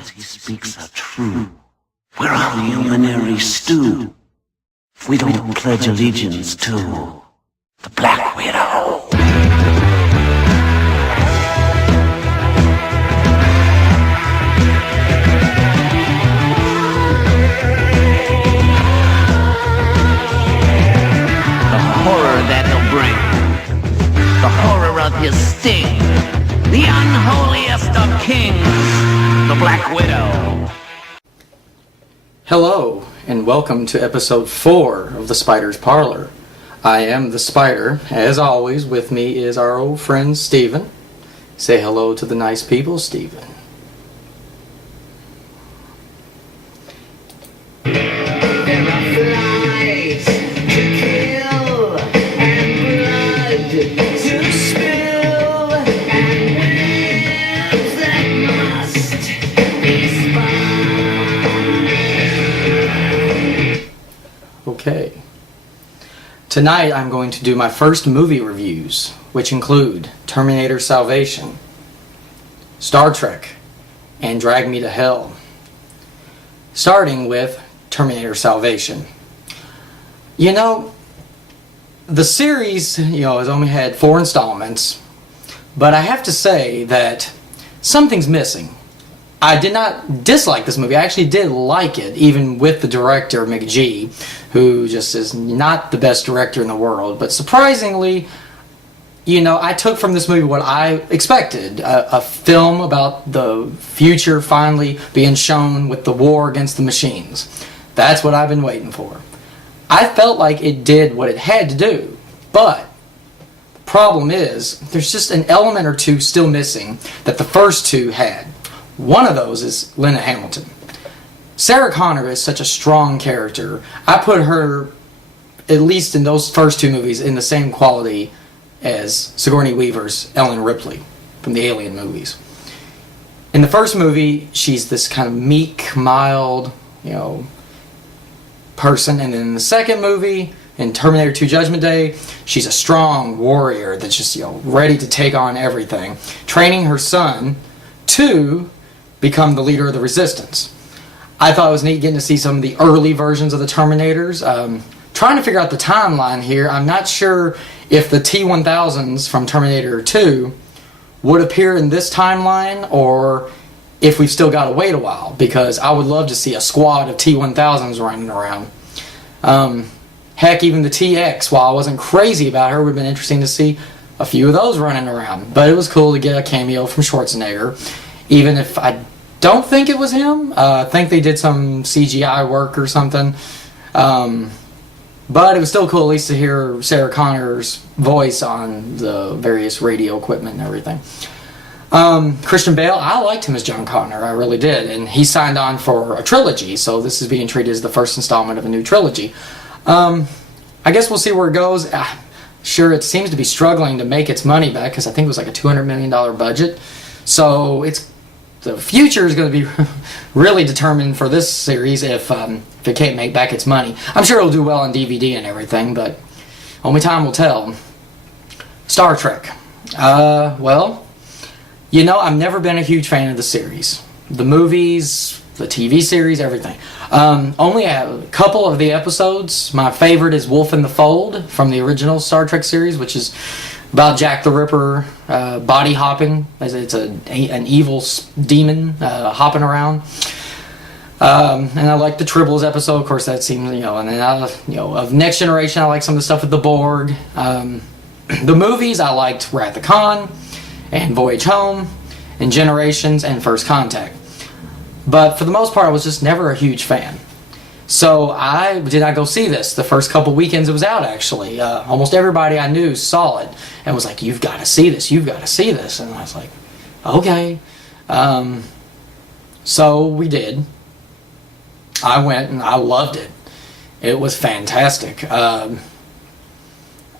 words he speaks are true. We're our humanary stew. We don't pledge allegiance to the Black Widow. The horror that he'll bring, the horror of his sting, the unholiest of kings, the Black Widow. Hello, and welcome to episode 4 of The Spider's Parlor. I am the Spider. As always, with me is our old friend Steven. Say hello to the nice people, Steven. Okay. Tonight I'm going to do my first movie reviews, which include Terminator Salvation, Star Trek, and Drag Me to Hell. Starting with Terminator Salvation. You know, the series, has only had 4 installments, but I have to say that something's missing. I did not dislike this movie. I actually did like it, even with the director, McG, who just is not the best director in the world. But surprisingly, I took from this movie what I expected. A film about the future finally being shown with the war against the machines. That's what I've been waiting for. I felt like it did what it had to do. But the problem is, there's just an element or two still missing that the first two had. One of those is Linda Hamilton. Sarah Connor is such a strong character. I put her, at least in those first 2 movies, in the same quality as Sigourney Weaver's Ellen Ripley from the Alien movies. In the first movie, she's this kind of meek, mild, person. And then in the second movie, in Terminator 2 Judgment Day, she's a strong warrior that's just, ready to take on everything. Training her son to become the leader of the Resistance. I thought it was neat getting to see some of the early versions of the Terminators. Trying to figure out the timeline here. I'm not sure if the T-1000s from Terminator 2 would appear in this timeline or if we've still got to wait a while, because I would love to see a squad of T-1000s running around. Heck, even the TX, while I wasn't crazy about her, it would have been interesting to see a few of those running around. But it was cool to get a cameo from Schwarzenegger, even if I don't think it was him. I think they did some CGI work or something. But it was still cool at least to hear Sarah Connor's voice on the various radio equipment and everything. Christian Bale, I liked him as John Connor, I really did. And he signed on for a trilogy, so this is being treated as the first installment of a new trilogy. I guess we'll see where it goes. Sure, it seems to be struggling to make its money back, because I think it was like a $200 million budget. So the future is going to be really determined for this series if it can't make back its money. I'm sure it'll do well on DVD and everything, but only time will tell. Star Trek. I've never been a huge fan of the series. The movies, the TV series, everything. Only a couple of the episodes. My favorite is Wolf in the Fold from the original Star Trek series, which is about Jack the Ripper body hopping. It's an evil demon hopping around. And I like the Tribbles episode. Of course, that seems, and then, of Next Generation, I like some of the stuff with the Borg. The movies, I liked Wrath of Khan and Voyage Home and Generations and First Contact. But for the most part, I was just never a huge fan. So I did not go see this. The first couple weekends it was out, actually. Almost everybody I knew saw it and was like, you've got to see this, you've got to see this. And I was like, okay. So we did. I went and I loved it. It was fantastic.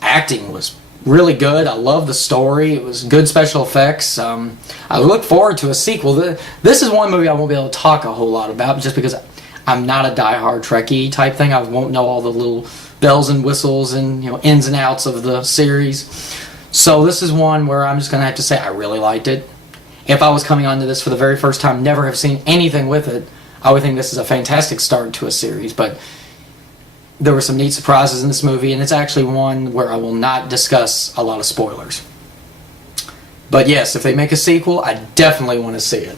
Acting was really good. I love the story. It was good special effects. I look forward to a sequel. This is one movie I won't be able to talk a whole lot about just because I'm not a die-hard Trekkie type thing. I won't know all the little bells and whistles and ins and outs of the series. So this is one where I'm just going to have to say I really liked it. if I was coming onto this for the very first time, never have seen anything with it, I would think this is a fantastic start to a series. But there were some neat surprises in this movie, and it's actually one where I will not discuss a lot of spoilers. But yes, if they make a sequel, I definitely want to see it.